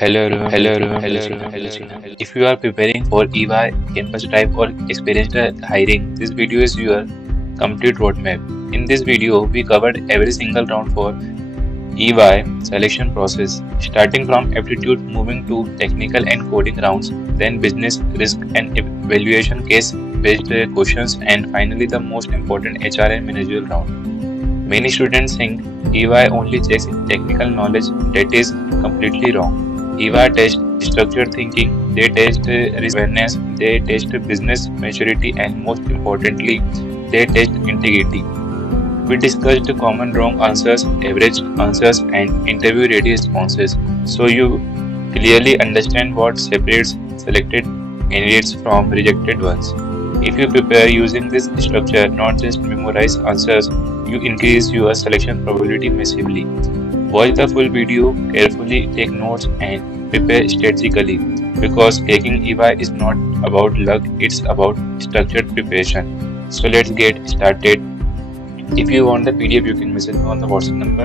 Hello everyone, If you are preparing for EY, campus type or experienced hiring, this video is your complete roadmap. In this video, we covered every single round for EY selection process, starting from aptitude, moving to technical and coding rounds, then business risk and evaluation case-based questions, and finally the most important HR and managerial round. Many students think EY only checks technical knowledge. That is completely wrong. EY tests structured thinking, they test risk awareness, they test business maturity, and most importantly, they test integrity. We discussed common wrong answers, average answers, and interview ready responses so you clearly understand what separates selected candidates from rejected ones. If you prepare using this structure, not just memorize answers, you increase your selection probability massively. Watch the full video carefully, take notes, and prepare strategically because taking EY is not about luck, it's about structured preparation. So let's get started. If you want the PDF, you can message me on the WhatsApp number.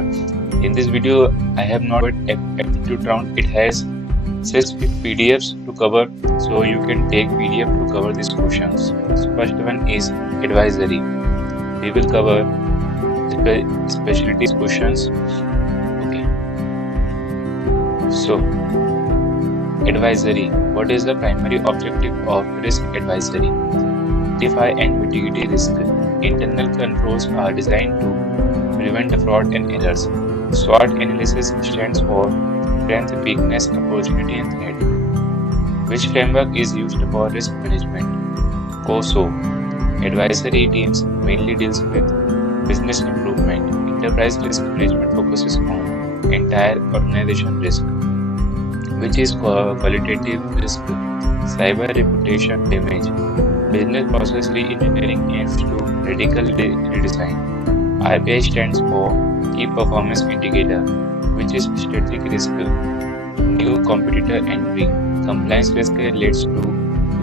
In this video, I have not covered aptitude round. It has 6 PDFs to cover, so you can take PDF to cover these questions. So first one is advisory. We will cover specialty questions. Okay. So advisory. What is the primary objective of risk advisory? Identify and mitigate risk. Internal controls are designed to prevent fraud and errors. SWOT analysis stands for strength, weakness, opportunity, and threat. Which framework is used for risk management? COSO. Advisory teams mainly deals with business improvement. Enterprise risk management focuses on entire organization risk, which is qualitative risk, cyber reputation damage. Business process re-engineering aims to radical redesign. RPI stands for Key Performance Indicator, which is strategic risk, new competitor entry. Compliance risk leads to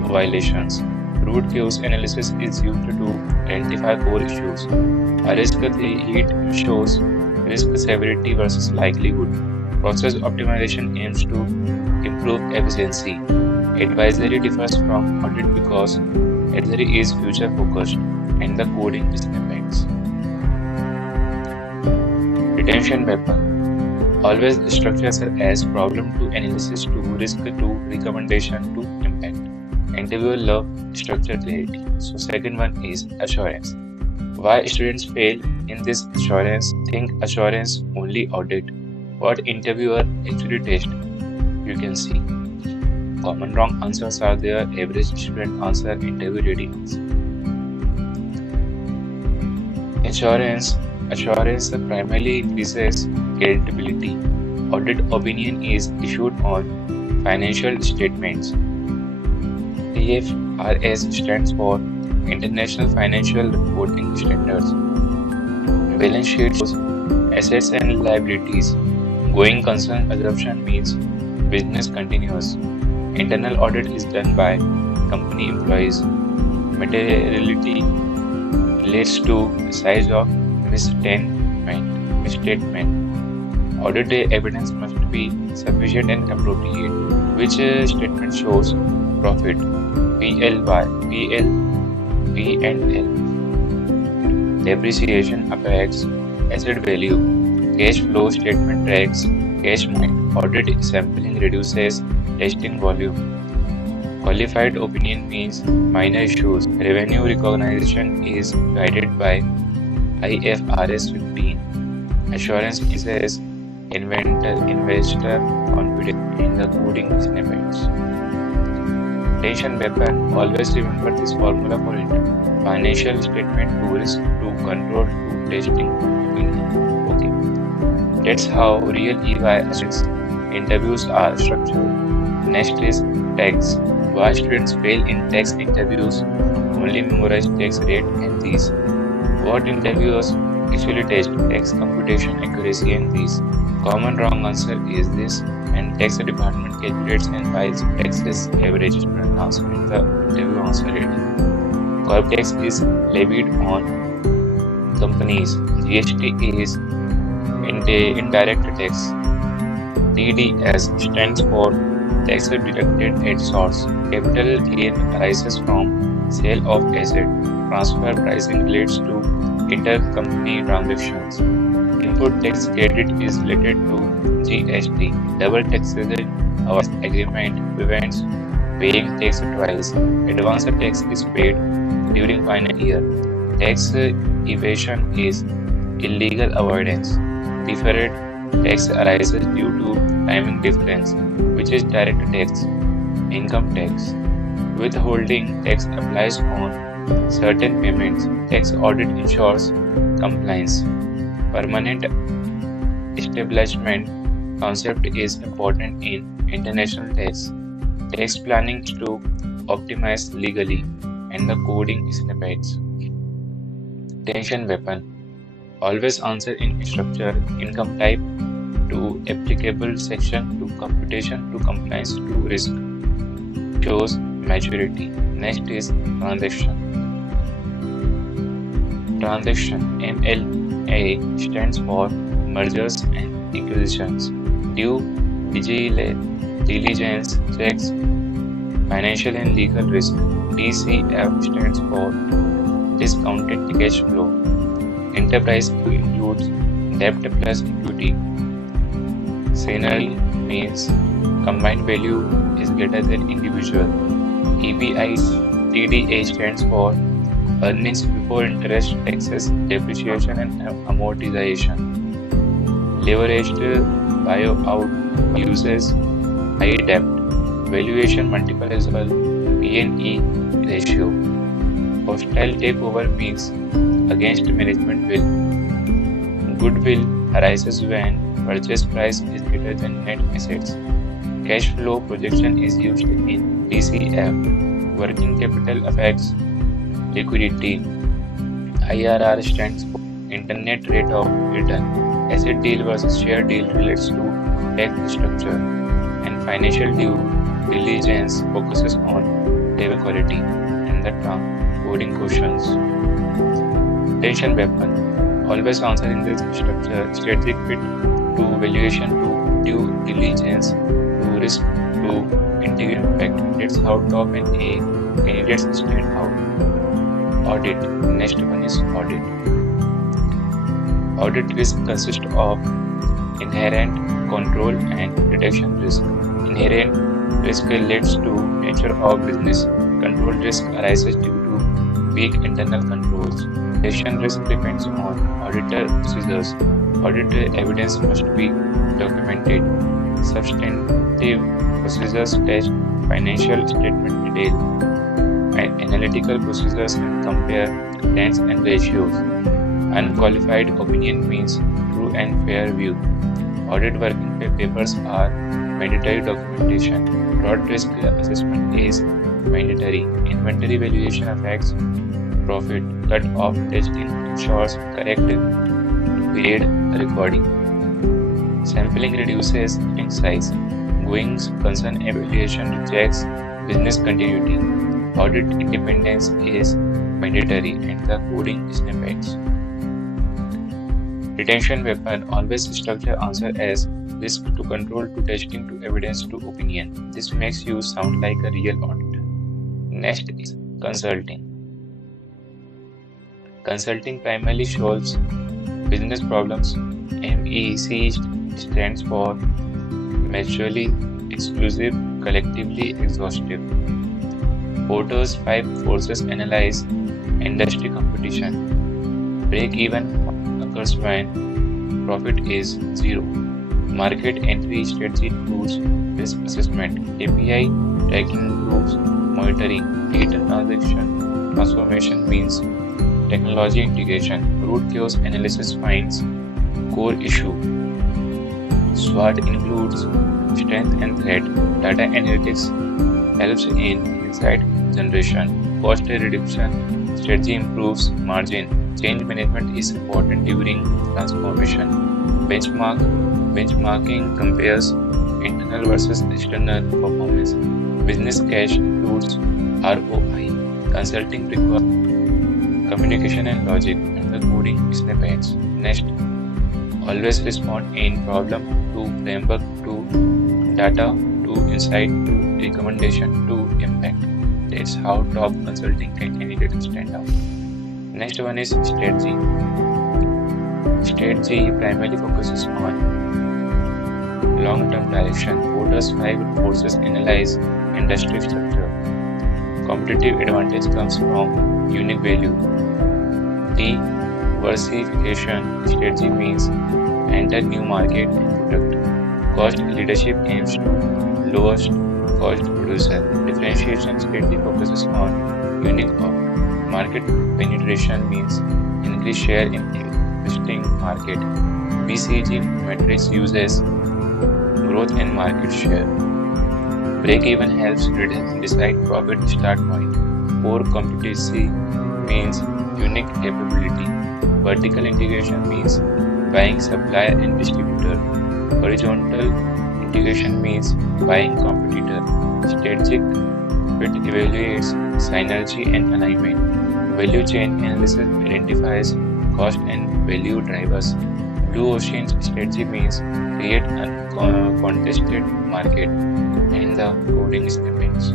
violations. Root cause analysis is used to identify core issues. A risk heat shows risk severity versus likelihood. Process optimization aims to improve efficiency. Advisory differs from audit because advisory is future focused and the coding is impacts. Retention weapon. Always structures as problem to analysis to risk to recommendation to impact. Interviewer love structure clarity. So second one is assurance. Why students fail in this assurance? Think assurance only audit. What interviewer actually test? You can see. Common wrong answers are there. Average student answer, interview ready answer. Assurance primarily increases credibility. Audit opinion is issued on financial statements. IFRS stands for International Financial Reporting Standards. Balance sheet shows assets and liabilities. Going concern assumption means business continues. Internal audit is done by company employees. Materiality relates to size of misstatement. Audit evidence must be sufficient and appropriate. Which statement shows profit? PLY, PL, P and L. Depreciation affects asset value. Cash flow statement tracks cash movement. Audit sampling reduces testing volume. Qualified opinion means minor issues. Revenue recognition is guided by IFRS 15. Assurance is investor confidence in the coding snippets. Retention weapon. Always remember this formula for it. Financial statement to risk to control to testing opinion. Okay. That's how real EY assets interviews are structured. Next is tax. Why students fail in tax interviews? Only memorize tax rate and these. What interviewers actually test? Tax computation accuracy and these. Common wrong answer is this, and tax department calculates and files taxes average student answer in the interview answer rate. Corp tax is levied on companies. GST is indirect tax. TDS stands for tax deducted at source. Capital gain arises from sale of asset. Transfer pricing relates to intercompany transactions. Input tax credit is related to GST. Double taxation agreement prevents paying tax twice. Advance tax is paid during final year. Tax evasion is illegal avoidance. Deferred tax arises due to timing difference, which is direct tax. Income tax. Withholding tax applies on certain payments. Tax audit ensures compliance. Permanent establishment concept is important in international tax. Tax planning to optimize legally and the coding snippets. Tension weapon. Always answer in structure, income type to applicable section to computation to compliance to risk. Shows maturity. Next is transaction. Transaction MLA stands for mergers and acquisitions. Due diligence checks financial and legal risk. DCF stands for discounted cash flow. Enterprise includes debt plus equity. Synergy means combined value is greater than individual. EBITDA stands for earnings before interest, taxes, depreciation and amortization. Leveraged buyout uses high debt. Valuation multiple as well. P/E ratio. Hostile takeover means against management will. Goodwill arises when purchase price is greater than net assets. Cash flow projection is used in DCF. Working capital affects liquidity. IRR stands for internet rate of return. Asset deal versus share deal relates to tax structure. And financial due diligence focuses on data quality and the coding questions. Tension weapon. Always answer in this structure. Strategic fit to valuation to due diligence to risk to integrate impact. That's how top and A candidates stand out. Audit. Next one is audit. Audit risk consists of inherent control and detection risk. Inherent risk relates to nature of business. Control risk arises due to weak internal controls. Detection risk depends on auditor procedures. Audit evidence must be documented. Substantive procedures test financial statement detail. Analytical procedures compare trends and ratios. Unqualified opinion means true and fair view. Audit working papers are mandatory documentation. Fraud risk assessment is mandatory. Inventory valuation affects profit. Cut off testing ensures correct period recording. Sampling reduces in size. Going concern evaluation checks business continuity. Audit independence is mandatory and the coding snippets. Retention weapon always structure answer as risk to control to testing to evidence to opinion. This makes you sound like a real auditor. Next is consulting. Consulting primarily solves business problems. MEC stands for mutually exclusive, collectively exhaustive. Porter's 5 forces analyze industry competition. Break even occurs when profit is zero. Market entry strategy includes risk assessment. API tracking improves monitoring. Data transaction transformation means technology integration. Root cause analysis finds core issue. SWOT includes strength and threat. Data analytics helps in insight generation. Cost reduction strategy improves margin. Change management is important during transformation. Benchmarking compares internal versus external performance. Business case includes ROI. Consulting requires communication and logic and the coding snippets. Next, always respond in problem to framework to data to insight to recommendation to impact. That's how top consulting candidates stand out. Next one is strategy. Strategy primarily focuses on long-term direction. Voters 5 forces analyze industry structure. Competitive advantage comes from unique value. Diversification strategy means enter new market and product. Cost leadership aims to lowest cost producer. Differentiation strategy focuses on unique offer. Market penetration means increase share in existing market. BCG metrics uses growth and market share. Break-even helps decide profit start point. Core competency means unique capability. Vertical integration means buying supplier and distributor. Horizontal integration means buying competitor. Strategic fit evaluates synergy and alignment. Value chain analysis identifies cost and value drivers. Blue ocean strategy means create a contested market and the coding snippets.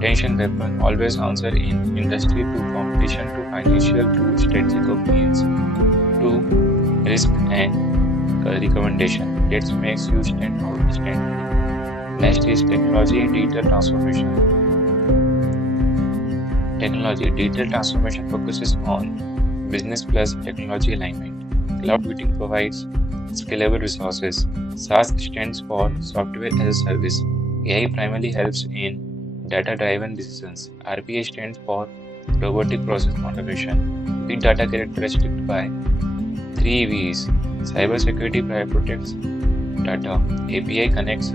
Tension weapon always answer in industry to competition to financial to strategic opinions to risk and recommendation. That makes you stand out. Next is technology and digital transformation. Technology digital transformation focuses on business plus technology alignment. Cloud computing provides scalable resources. SaaS stands for software as a service. AI primarily helps in data-driven decisions. RPA stands for robotic process automation. Big data characteristic by 3 V's. Cybersecurity protects data. API connects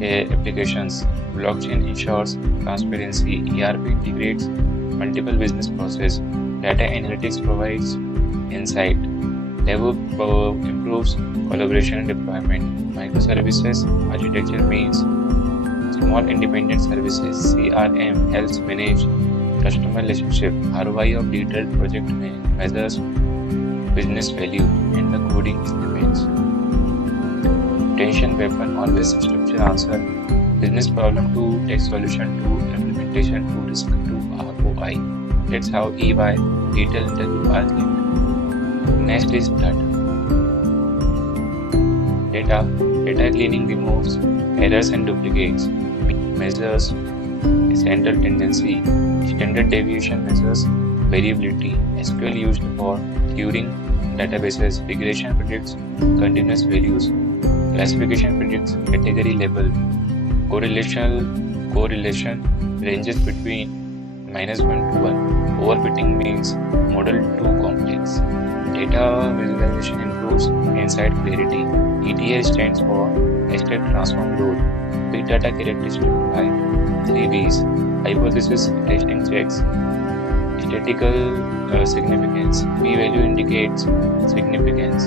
applications. Blockchain ensures transparency. ERP integrates multiple business processes. Data analytics provides insight. DevOps improves collaboration and deployment. Microservices architecture means small independent services. CRM helps manage customer relationship. ROI of digital project measures business value and the coding snippets. Tension weapon always structure answer. Business problem to tech solution to implementation to risk to ROI. That's how EY detailed interview are cleaned. Next is data. Data cleaning removes errors and duplicates. Measures central tendency. Standard deviation measures variability. SQL used for querying databases. Regression predicts continuous values. Classification predicts category level. Correlation ranges between -1 to 1. Overfitting means model too complex. Data visualization improves insight clarity. ETL stands for extract transform load. Big data characteristic by 3 V's. Hypothesis testing checks. Statistical significance. P-value indicates significance.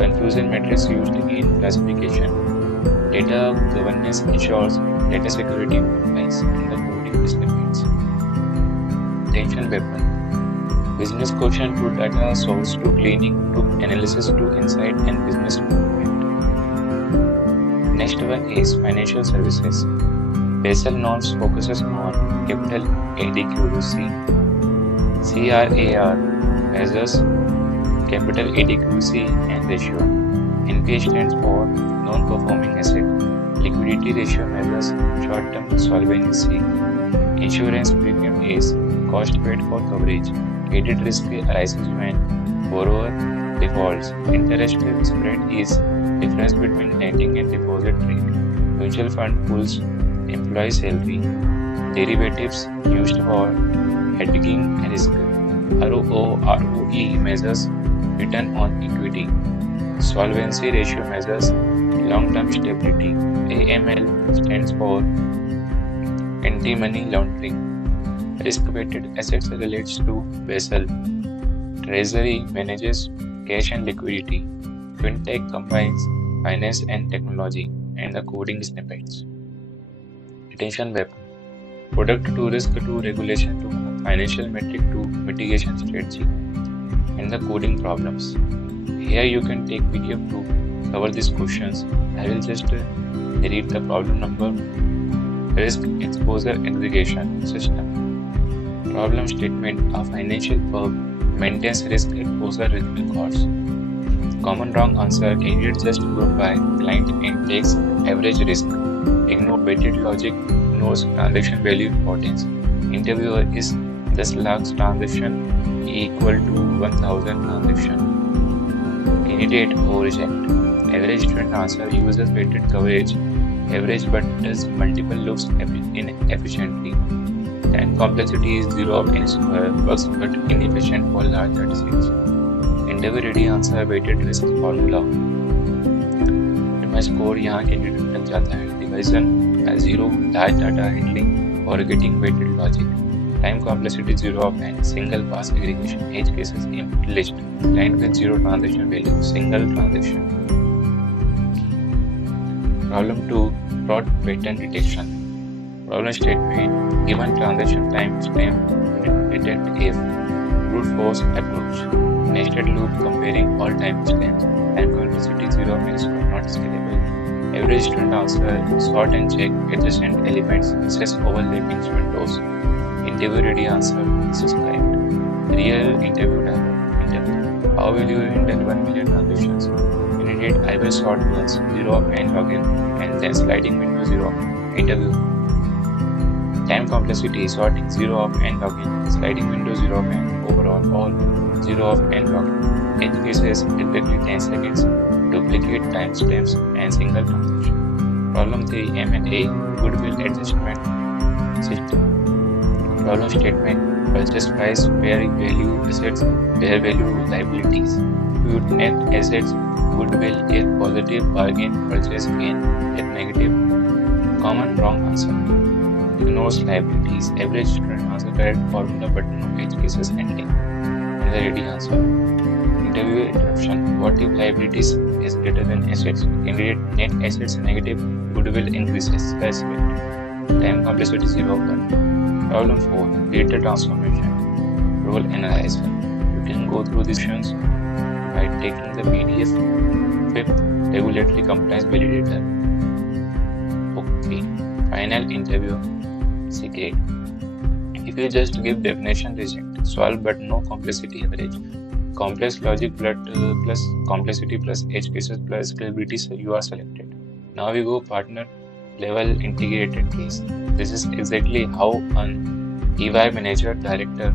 Confusion matrix used in classification. Data governance ensures data security compliance in the coding snippets. Tension weapon. Business quotient to data source to cleaning to analysis to insight and business movement. Next one is financial services. Basel norms focuses on capital adequacy. CRAR measures capital adequacy and ratio. NPA stands for non-performing asset. Liquidity ratio measures short-term solvency. Insurance premium is cost paid for coverage. Credit risk arises when borrower defaults. Interest spread is difference between lending and deposit rate. Mutual fund pools employee salary. Derivatives used for hedging risk. ROE measures return on equity. Solvency ratio measures long-term stability. AML stands for anti-money laundering. Risk-weighted assets relates to Basel. Treasury manages cash and liquidity. FinTech combines finance and technology and the coding snippets. Attention weapon. Product to risk to regulation to financial metric to mitigation strategy and the coding problems. Here you can take PDF to cover these questions. I will just They read the problem number, risk exposure aggregation system. Problem statement: a financial firm maintains risk exposure records. Common wrong answer: candidate just group by client and takes average risk. Ignore weighted logic, ignores transaction value importance. Interviewer: is 10 lakh transaction equal to 1000 transaction? Candidate or reject. Average student answer: uses weighted coverage, average but does multiple loops inefficiently. And complexity is 0 of n square, works but inefficient for large datasets. Interview ready answer: weighted risk formula. Score यहाँ candidate तक जाता है. Division 0, large data handling और getting weighted logic. Time complexity 0 of n, single pass aggregation, edge cases in list, client with 0 transaction value, single transaction. Problem 2, fraud pattern detection. Problem statement: given transaction time stamp detect if. Brute force approach. Nested loop comparing all time stamps. Time complexity 0 means not scalable. Average student answer: sort and check adjacent elements, access overlapping windows. Interview ready answer: subscribed. Real interview dialog. Interview: how will you handle 1 million transactions? Candidate: I will sort once, 0 of n login, and then sliding window 0. Interview: time complexity: sorting 0 of n login, sliding window 0 of n, overall all 0 of n login. Edge cases exactly 10 seconds, duplicate timestamps and single transaction. Problem 3, M&A goodwill adjustment system. Problem statement: purchase price, fair value assets, fair value liabilities. Compute net assets, goodwill if positive, bargain purchase gain if negative. Common wrong answer: ignores liabilities. Average student answer correct formula but no edge cases handling. Another ready answer. Interview interruption: what if liabilities is greater than assets? Candidate: net assets negative, goodwill increases. Respect. Time complexity 0 of 1. Problem 4, data transformation. Role analyzer. You can go through these questions by taking the PDF. 5th, regulatory compliance validator. Okay. Final interview secret. If you just give definition, reject. Solve but no complexity, average. Complex logic plus complexity plus edge cases plus scalability, so you are selected. Now we go partner level integrated case. This is exactly how an EY manager director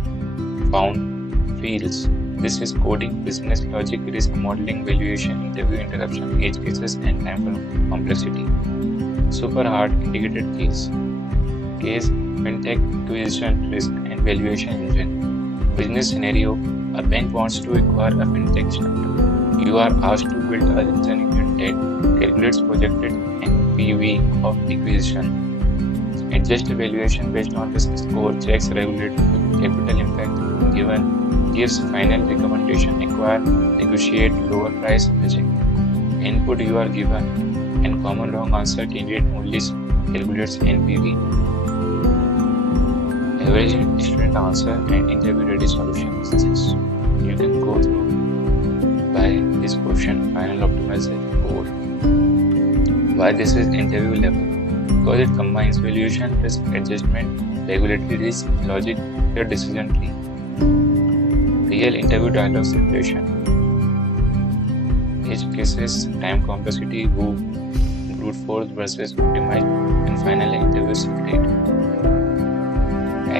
found fields. This is coding, business logic, risk modeling, valuation, interview interruption, edge cases and time complexity. Super hard integrated case. Case: fintech acquisition, risk and valuation engine. Business scenario: a bank wants to acquire a fintech startup. You are asked to build a return debt, calculates projected NPV of acquisition, adjust valuation based on risk score, checks regulatory capital impact, gives final recommendation, acquire, negotiate, lower price, reject. Input you are given and common wrong answer: candidate only calculates NPV. Average student answer and interview ready solutions. You can go through by this question. Final optimization code. Why this is interview level? Because it combines valuation, risk adjustment, regulatory risk, logic, your decision tree. Real interview dialogue simulation. Edge cases, time complexity, brute force versus optimized, and final interview secret.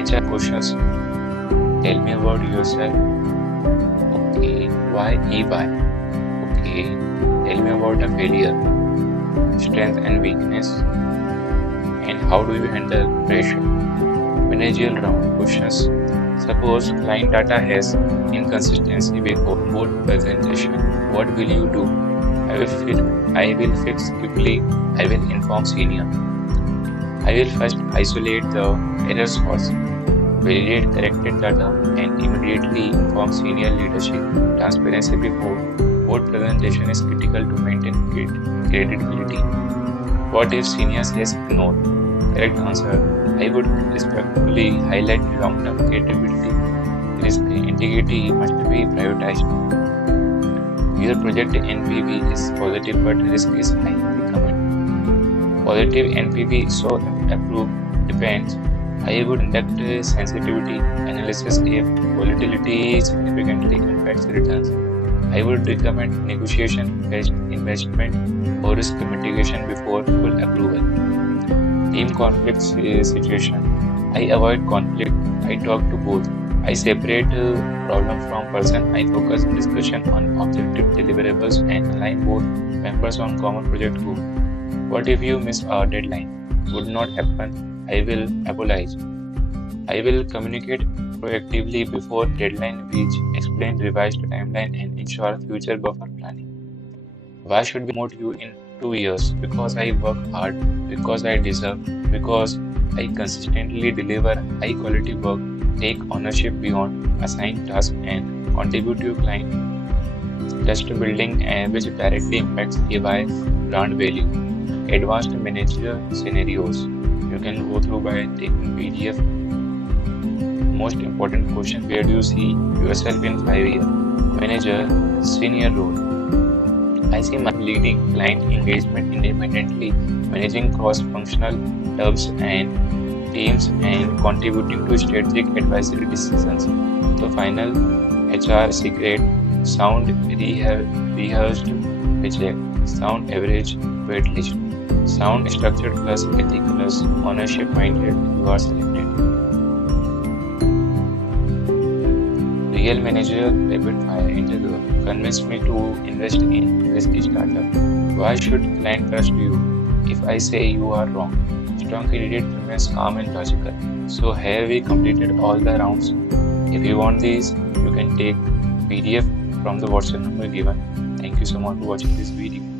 HR questions: tell me about yourself. Okay. Why EY? Okay. Tell me about a failure, strength and weakness, and how do you handle pressure. Managerial round questions: suppose client data has inconsistency before board presentation. What will you do? I will fix quickly. I will inform senior. I will first isolate the error source, validate corrected data, and immediately inform senior leadership. Transparency before board presentation is critical to maintain credibility. What if senior says no? Correct answer: I would respectfully highlight long-term credibility. Risk integrity must be prioritized. Your project NPV is positive but risk is high. Recommend. Positive NPV, so approve, depends. I would conduct a sensitivity analysis if volatility significantly impacts returns. I would recommend negotiation-based investment or risk mitigation before full approval. Team conflict situation. I avoid conflict. I talk to both. I separate problem from person. I focus discussion on objective deliverables and align both members on common project goal. What if you miss our deadline? Would not happen. I will apologize. I will communicate proactively before deadline reach, explain revised timeline and ensure future buffer planning. Why should we promote you in 2 years? Because I work hard, because I deserve, because I consistently deliver high quality work, take ownership beyond assigned tasks, and contribute to your client trust building and which directly impacts AY brand value. Advanced manager scenarios. You can go through by taking PDF. Most important question, where do you see yourself in 5 years? Manager, senior role. I see my leading client engagement independently, managing cross-functional teams and contributing to strategic advisory decisions. So final HR secret, sound rehearsed paycheck, sound average wait list, sound structured plus ethical plus ownership minded, you are selected. Real manager rapid fire interview convinced me to invest in risky startup. Why should client trust you if I say you are wrong? Strong candidate remains calm and logical. So here we completed all the rounds. If you want these, you can take PDF from the WhatsApp number given. Thank you so much for watching this video.